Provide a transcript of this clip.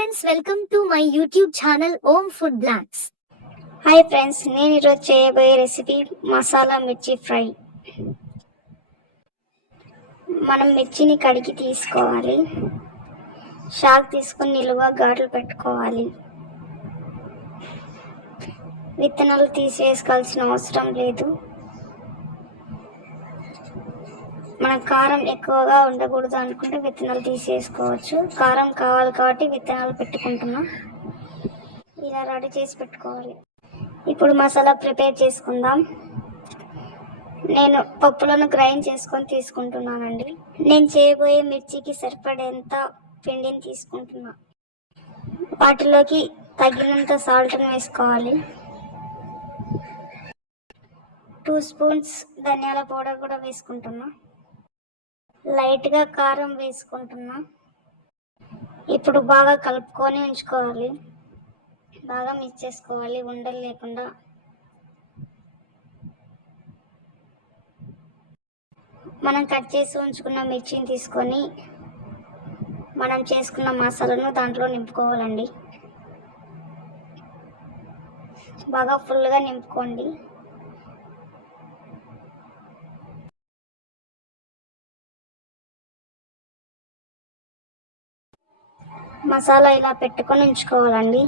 friends, welcome to my YouTube channel Om Food Blacks. Hi friends, నేను ఈరోజు చేయబోయే recipe masala మిర్చి ఫ్రై. మనం మిర్చిని కడిగి తీసుకోవాలి. షాక్ తీసుకొని నిలువ ఘాట్లు పెట్టుకోవాలి. విత్తనాలు తీసివేసుకోవాల్సిన అవసరం లేదు. మన కారం ఎక్కువగా ఉండకూడదు అనుకుంటే విత్తనాలు తీసేసుకోవచ్చు. కారం కావాలి కాబట్టి విత్తనాలు పెట్టుకుంటున్నాం. ఇలా రెడీ చేసి పెట్టుకోవాలి. ఇప్పుడు మసాలా ప్రిపేర్ చేసుకుందాం. నేను పప్పులను గ్రైండ్ చేసుకొని తీసుకుంటున్నానండి. నేను చేయబోయే మిర్చికి సరిపడేంత పిండిని తీసుకుంటున్నా. వాటిలోకి తగినంత సాల్ట్ని వేసుకోవాలి. 2 స్పూన్స్ ధనియాల పౌడర్ కూడా వేసుకుంటున్నా. లైట్గా కారం వేసుకుంటున్నా. ఇప్పుడు బాగా కలుపుకొని ఉంచుకోవాలి. బాగా మిక్స్ చేసుకోవాలి ఉండలు లేకుండా. మనం కట్ చేసి ఉంచుకున్న మిర్చిని తీసుకొని మనం చేసుకున్న మసాలాను దాంట్లో నింపుకోవాలండి. బాగా ఫుల్గా నింపుకోండి. మసాలా ఇలా పెట్టుకొని ఉంచుకోవాలండి.